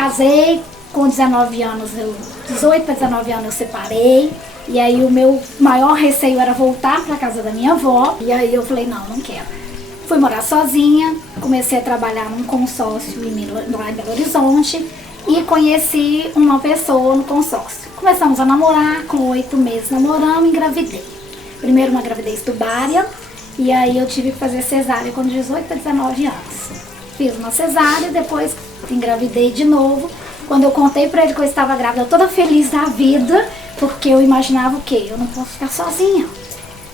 casei, com 19 anos, 18 para 19 anos eu separei. E aí o meu maior receio era voltar para casa da minha avó. E aí eu falei, não quero. Fui morar sozinha, comecei a trabalhar num consórcio lá em Belo Horizonte e conheci uma pessoa no consórcio. Começamos a namorar, com 8 meses namorando, engravidei. Primeiro uma gravidez tubária, e aí eu tive que fazer cesárea com 18 para 19 anos. Fiz uma cesárea, depois engravidei de novo. Quando eu contei pra ele que eu estava grávida, toda feliz da vida, porque eu imaginava o quê? Eu não posso ficar sozinha.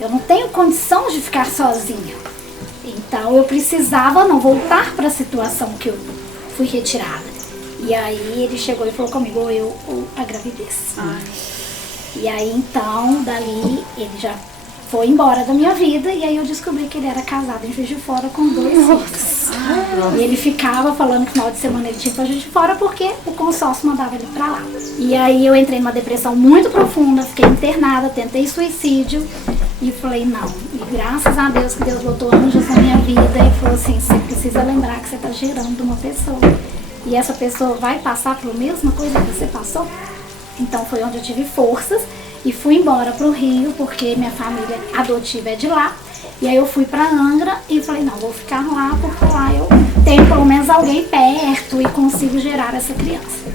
Eu não tenho condição de ficar sozinha. Então eu precisava não voltar para a situação que eu fui retirada. E aí ele chegou e falou comigo, ou a gravidez. E aí então, dali, ele já foi embora da minha vida, e aí eu descobri que ele era casado em Juiz de Fora com 2 filhos. E ele ficava falando que no final de semana ele tinha que ir pra Juiz de Fora porque o consórcio mandava ele pra lá. E aí eu entrei numa depressão muito profunda, fiquei internada, tentei suicídio e falei não. E graças a Deus que Deus botou anjos na minha vida e falou assim, você precisa lembrar que você tá gerando uma pessoa. E essa pessoa vai passar pela mesma coisa que você passou? Então foi onde eu tive forças. E fui embora pro Rio, porque minha família adotiva é de lá. E aí eu fui pra Angra e falei, não, vou ficar lá, porque lá eu tenho pelo menos alguém perto e consigo gerar essa criança.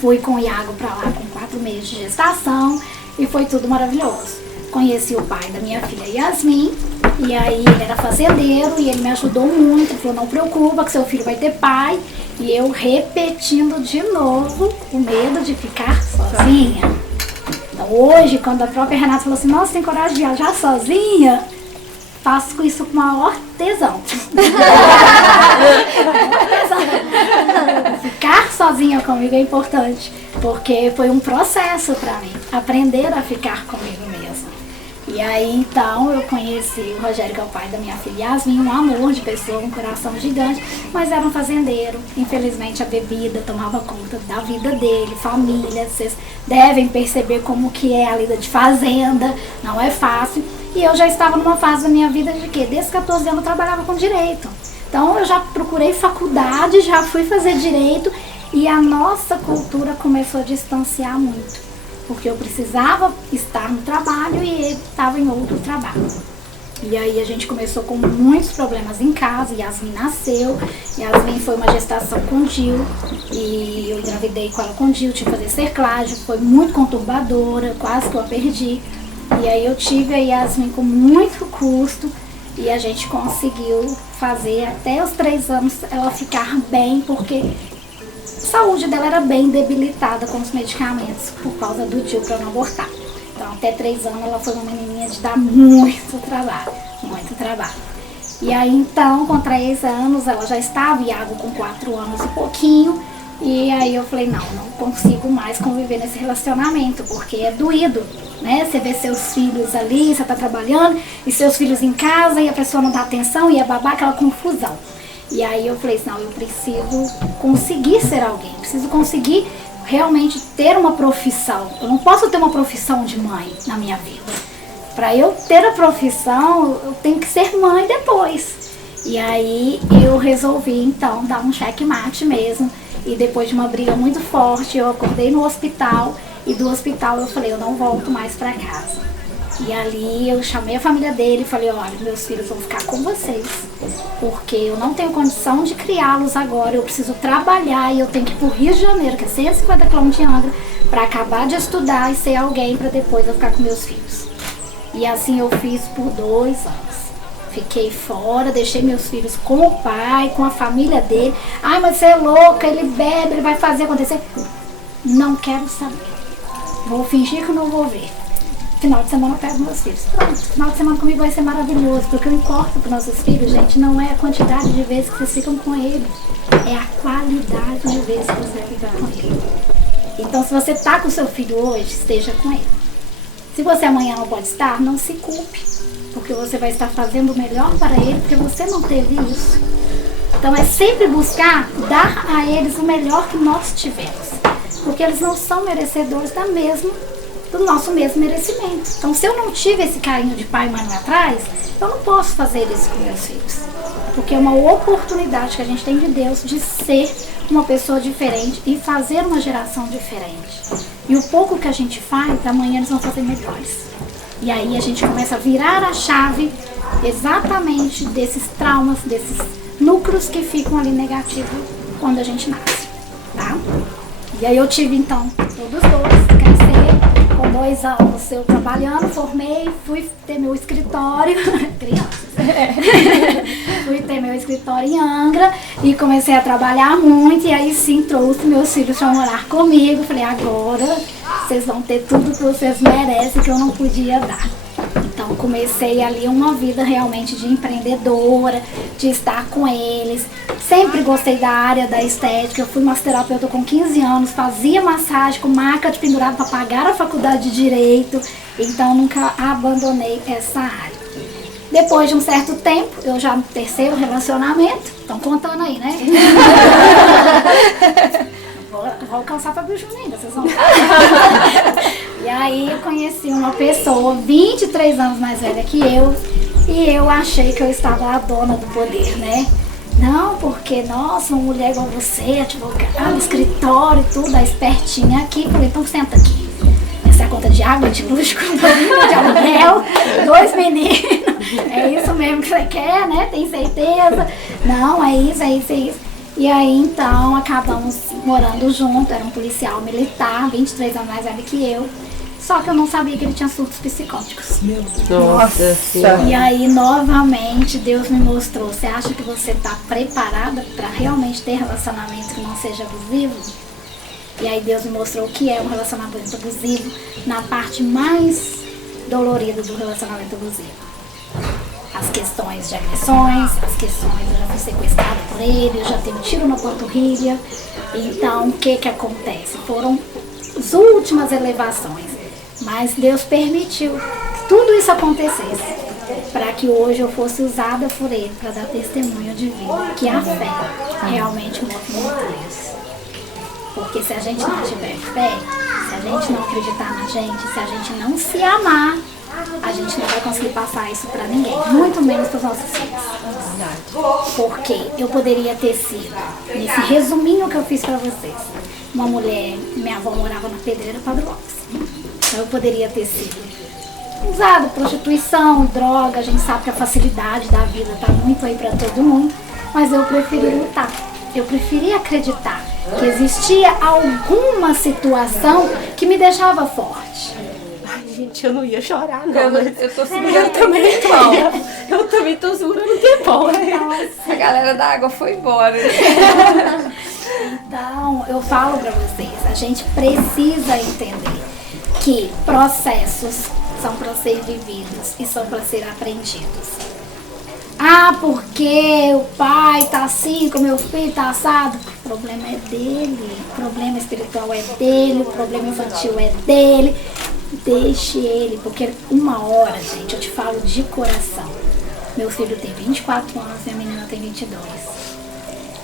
Fui com o Iago pra lá com 4 meses de gestação e foi tudo maravilhoso. Conheci o pai da minha filha Yasmin, e aí ele era fazendeiro e ele me ajudou muito. Ele falou, não preocupa que seu filho vai ter pai. E eu repetindo de novo o medo de ficar sozinha. Hoje, quando a própria Renata falou assim, nossa, tem coragem de viajar sozinha, faço com isso com maior tesão. Ficar sozinha comigo é importante, porque foi um processo pra mim, aprender a ficar comigo mesma. E aí, então, eu conheci o Rogério, que é o pai da minha filha Yasmin, um amor de pessoa, um coração gigante, mas era um fazendeiro. Infelizmente, a bebida tomava conta da vida dele, família. Vocês devem perceber como que é a vida de fazenda, não é fácil. E eu já estava numa fase da minha vida de quê? Desde 14 anos eu trabalhava com direito. Então, eu já procurei faculdade, já fui fazer direito, e a nossa cultura começou a distanciar muito. Porque eu precisava estar no trabalho e ele estava em outro trabalho. E aí a gente começou com muitos problemas em casa, Yasmin nasceu, Yasmin foi uma gestação com DIU, e eu engravidei com ela com DIU, tive que fazer cerclagem, foi muito conturbadora, quase que eu a perdi. E aí eu tive a Yasmin com muito custo, e a gente conseguiu fazer até os 3 anos ela ficar bem, porque a saúde dela era bem debilitada com os medicamentos por causa do DIU para não abortar. Então até 3 anos ela foi uma menininha de dar muito trabalho, muito trabalho. E aí então com 3 anos ela já estava, Iago com 4 anos e pouquinho, e aí eu falei, não consigo mais conviver nesse relacionamento, porque é doído, né? Você vê seus filhos ali, você está trabalhando, e seus filhos em casa, e a pessoa não dá atenção, e é babá, aquela confusão. E aí eu falei assim, não, eu preciso conseguir ser alguém, preciso conseguir realmente ter uma profissão. Eu não posso ter uma profissão de mãe na minha vida. Para eu ter a profissão, eu tenho que ser mãe depois. E aí eu resolvi então dar um checkmate mesmo. E depois de uma briga muito forte, eu acordei no hospital, e do hospital eu falei, eu não volto mais para casa. E ali eu chamei a família dele e falei, olha, meus filhos vão ficar com vocês, porque eu não tenho condição de criá-los agora, eu preciso trabalhar e eu tenho que ir pro Rio de Janeiro, que é 150 km de Angra, para acabar de estudar e ser alguém para depois eu ficar com meus filhos. E assim eu fiz por 2 anos. Fiquei fora, deixei meus filhos com o pai, com a família dele. Ai, mas você é louca, ele bebe, ele vai fazer acontecer. Não quero saber. Vou fingir que não vou ver. Final de semana eu pego meus filhos. Pronto, final de semana comigo vai ser maravilhoso, porque o que importa para nossos filhos, gente, não é a quantidade de vezes que vocês ficam com eles, é a qualidade de vezes que você vai ficar com ele. Então, se você está com o seu filho hoje, esteja com ele. Se você amanhã não pode estar, não se culpe, porque você vai estar fazendo o melhor para ele, porque você não teve isso. Então, é sempre buscar dar a eles o melhor que nós tivemos, porque eles não são merecedores da mesma do nosso mesmo merecimento. Então, se eu não tive esse carinho de pai e mãe lá atrás, eu não posso fazer isso com meus filhos. Porque é uma oportunidade que a gente tem de Deus de ser uma pessoa diferente e fazer uma geração diferente. E o pouco que a gente faz, amanhã eles vão fazer melhores. E aí a gente começa a virar a chave exatamente desses traumas, desses núcleos que ficam ali negativos quando a gente nasce, tá? E aí eu tive então todos dois, crescer com 2 anos eu trabalhando, formei, fui ter meu escritório, crianças, fui ter meu escritório em Angra e comecei a trabalhar muito e aí sim trouxe meus filhos para morar comigo, falei agora vocês vão ter tudo que vocês merecem que eu não podia dar. Então comecei ali uma vida realmente de empreendedora, de estar com eles. Sempre gostei da área da estética, eu fui massoterapeuta com 15 anos, fazia massagem com marca de pendurado para pagar a faculdade de Direito, então nunca abandonei essa área. Depois de um certo tempo, eu já no 3º relacionamento, estão contando aí, né? Vou alcançar Fábio Júnior ainda, vocês vão ver. E aí eu conheci uma pessoa 23 anos mais velha que eu e eu achei que eu estava a dona do poder, né? Não, porque, nossa, uma mulher igual você, advogada, escritório e tudo, a espertinha aqui. Falei, então senta aqui. Essa é a conta de água, de luz, condomínio, de aluguel, 2 meninos. É isso mesmo que você quer, né? Tem certeza? Não, é isso, é isso, é isso. E aí, então, acabamos morando junto, era um policial militar, 23 anos mais velho que eu. Só que eu não sabia que ele tinha surtos psicóticos. Meu Deus. Nossa. E aí, novamente, Deus me mostrou, você acha que você está preparada para realmente ter relacionamento que não seja abusivo? E aí Deus me mostrou o que é um relacionamento abusivo na parte mais dolorida do relacionamento abusivo. As questões de agressões, as questões, eu já fui sequestrada por ele, eu já tenho tiro na panturrilha. Então, o que acontece? Foram as últimas elevações, mas Deus permitiu que tudo isso acontecesse para que hoje eu fosse usada por Ele para dar testemunho de vida, que a fé realmente move montanhas. Porque se a gente não tiver fé, se a gente não acreditar na gente, se a gente não se amar, a gente não vai conseguir passar isso pra ninguém, muito menos pros nossos filhos. Porque eu poderia ter sido, nesse resuminho que eu fiz pra vocês, uma mulher, minha avó morava na Pedreira Padre Lopes. Então eu poderia ter sido usado, prostituição, droga, a gente sabe que a facilidade da vida tá muito aí pra todo mundo, mas eu preferi lutar. Eu preferi acreditar que existia alguma situação que me deixava forte. Gente, eu não ia chorar, não. Eu tô segurando também, então. Eu também tô segurando o tempão. A galera da água foi embora. Então, eu falo pra vocês, a gente precisa entender que processos são para ser vividos e são para ser aprendidos. Ah, porque o pai tá assim, com o meu filho tá assado. O problema é dele, o problema espiritual é dele, o problema infantil é dele. Deixe ele, porque uma hora, gente, eu te falo de coração. Meu filho tem 24 anos, minha menina tem 22.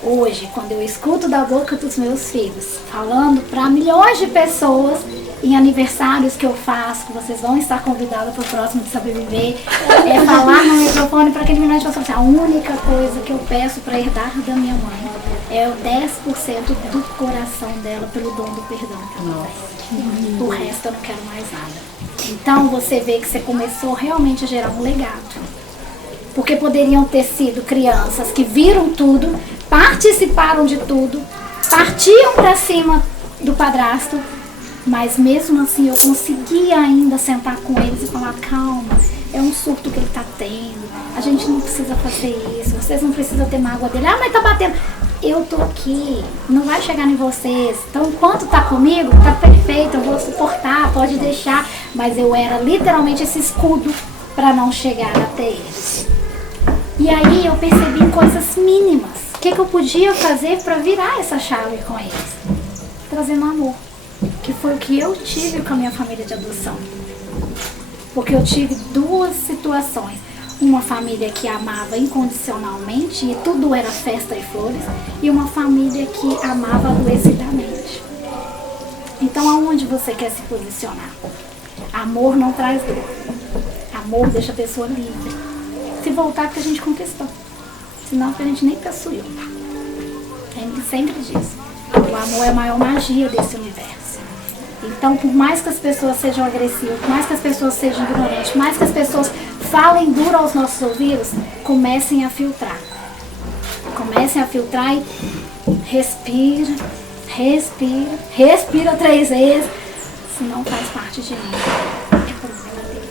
Hoje, quando eu escuto da boca dos meus filhos, falando para milhões de pessoas, em aniversários que eu faço, que vocês vão estar convidados para o próximo de Saber Viver, é falar no microfone para aquele menino de assim, a única coisa que eu peço para herdar da minha mãe é o 10% do coração dela pelo dom do perdão que ela tem. O resto eu não quero mais nada. Então você vê que você começou realmente a gerar um legado. Porque poderiam ter sido crianças que viram tudo, participaram de tudo, partiam para cima do padrasto, mas mesmo assim eu conseguia ainda sentar com eles e falar, calma, é um surto que ele está tendo, a gente não precisa fazer isso, vocês não precisam ter mágoa dele, ah, mas tá batendo. Eu tô aqui, não vai chegar em vocês, então enquanto tá comigo, tá perfeito, eu vou suportar, pode deixar, mas eu era literalmente esse escudo para não chegar até eles. E aí eu percebi coisas mínimas, o que eu podia fazer para virar essa chave com eles? Trazendo amor, que foi o que eu tive com a minha família de adoção. Porque eu tive duas situações. Uma família que amava incondicionalmente e tudo era festa e flores. E uma família que amava adoecidamente. Então aonde você quer se posicionar? Amor não traz dor. Amor deixa a pessoa livre. Se voltar, porque a gente conquistou. Senão, porque a gente nem possuiu. Ele sempre diz. O amor é a maior magia desse universo. Então, por mais que as pessoas sejam agressivas, por mais que as pessoas sejam ignorantes, por mais que as pessoas falem duro aos nossos ouvidos, comecem a filtrar. Comecem a filtrar e respira, respira, respira 3 vezes. Senão faz parte de mim. É problema dele.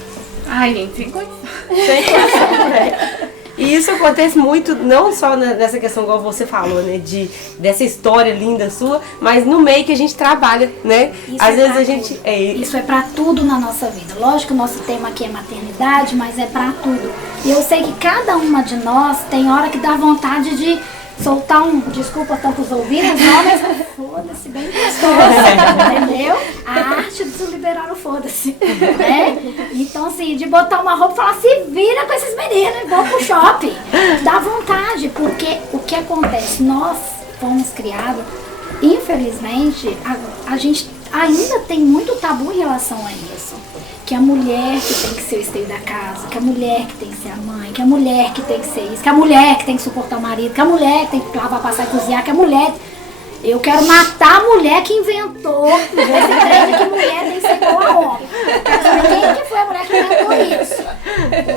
Ai, gente, sem condição. Sem condição, né? E isso acontece muito, não só nessa questão, igual você falou, né? Dessa história linda sua, mas no meio que a gente trabalha, né? Isso Às é vezes pra a gente. Isso é pra tudo na nossa vida. Lógico que o nosso tema aqui é maternidade, mas é pra tudo. E eu sei que cada uma de nós tem hora que dá vontade de soltar um, desculpa tampos ouvidos, não, mas foda-se bem gostoso, entendeu? A arte de liberar o foda-se, né? Então assim, de botar uma roupa e falar, se vira com esses meninos, vão pro shopping. Dá vontade, porque o que acontece? Nós fomos criados, infelizmente, a gente ainda tem muito tabu em relação a isso. Que a mulher que tem que ser o esteio da casa, que a mulher que tem que ser a mãe, que a mulher que tem que ser isso, que a mulher que tem que suportar o marido, que a mulher que tem que lavar, passar e cozinhar, que a mulher... Eu quero matar a mulher que inventou esse trem de que mulher tem que ser igual a homem. Quero saber quem que foi a mulher que inventou isso.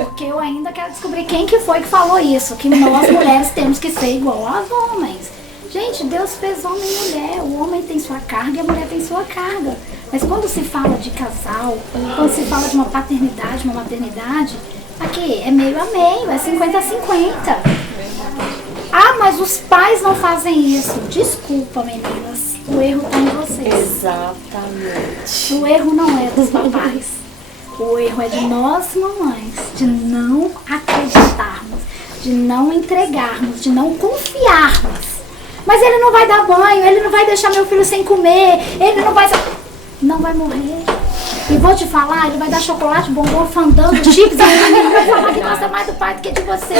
Porque eu ainda quero descobrir quem que foi que falou isso, que nós mulheres temos que ser igual aos homens. Gente, Deus fez homem e mulher, o homem tem sua carga e a mulher tem sua carga. Mas quando se fala de casal, quando se fala de uma paternidade, uma maternidade, aqui é meio a meio, é 50-50. Ah, mas os pais não fazem isso. Desculpa, meninas, o erro está em vocês. Exatamente. O erro não é dos papais. O erro é de nós, mamães, de não acreditarmos, de não entregarmos, de não confiarmos. Mas ele não vai dar banho, ele não vai deixar meu filho sem comer, ele não vai... Não vai morrer. E vou te falar, ele vai dar chocolate, bombom, fandango, chips, e ele vai falar que gosta mais do pai do que de você.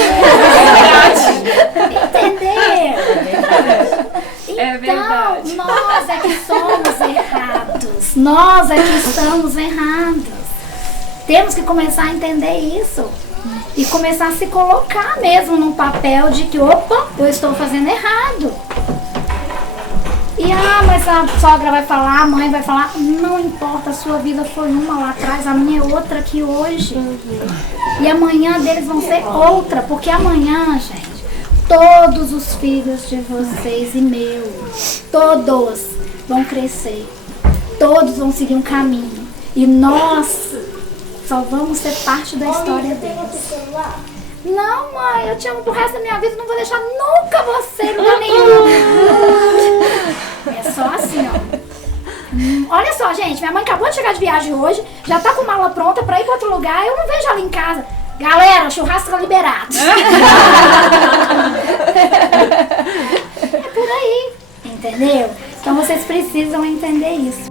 Entendeu? É verdade. Então, nós é que somos errados. Nós é que estamos errados. Temos que começar a entender isso. E começar a se colocar mesmo num papel de que, opa, eu estou fazendo errado. E mas a sogra vai falar, a mãe vai falar, não importa, a sua vida foi uma lá atrás, a minha é outra aqui hoje. E amanhã deles vão ser outra, porque amanhã, gente, todos os filhos de vocês e meus, todos vão crescer, todos vão seguir um caminho. E nós só vamos ser parte da história deles. Não, mãe, eu te amo pro resto da minha vida, não vou deixar nunca você em lugar nenhum. É só assim, ó. Olha só, gente, minha mãe acabou de chegar de viagem hoje, já tá com mala pronta pra ir pra outro lugar, eu não vejo ela em casa. Galera, churrasco tá liberado. É por aí, entendeu? Então vocês precisam entender isso.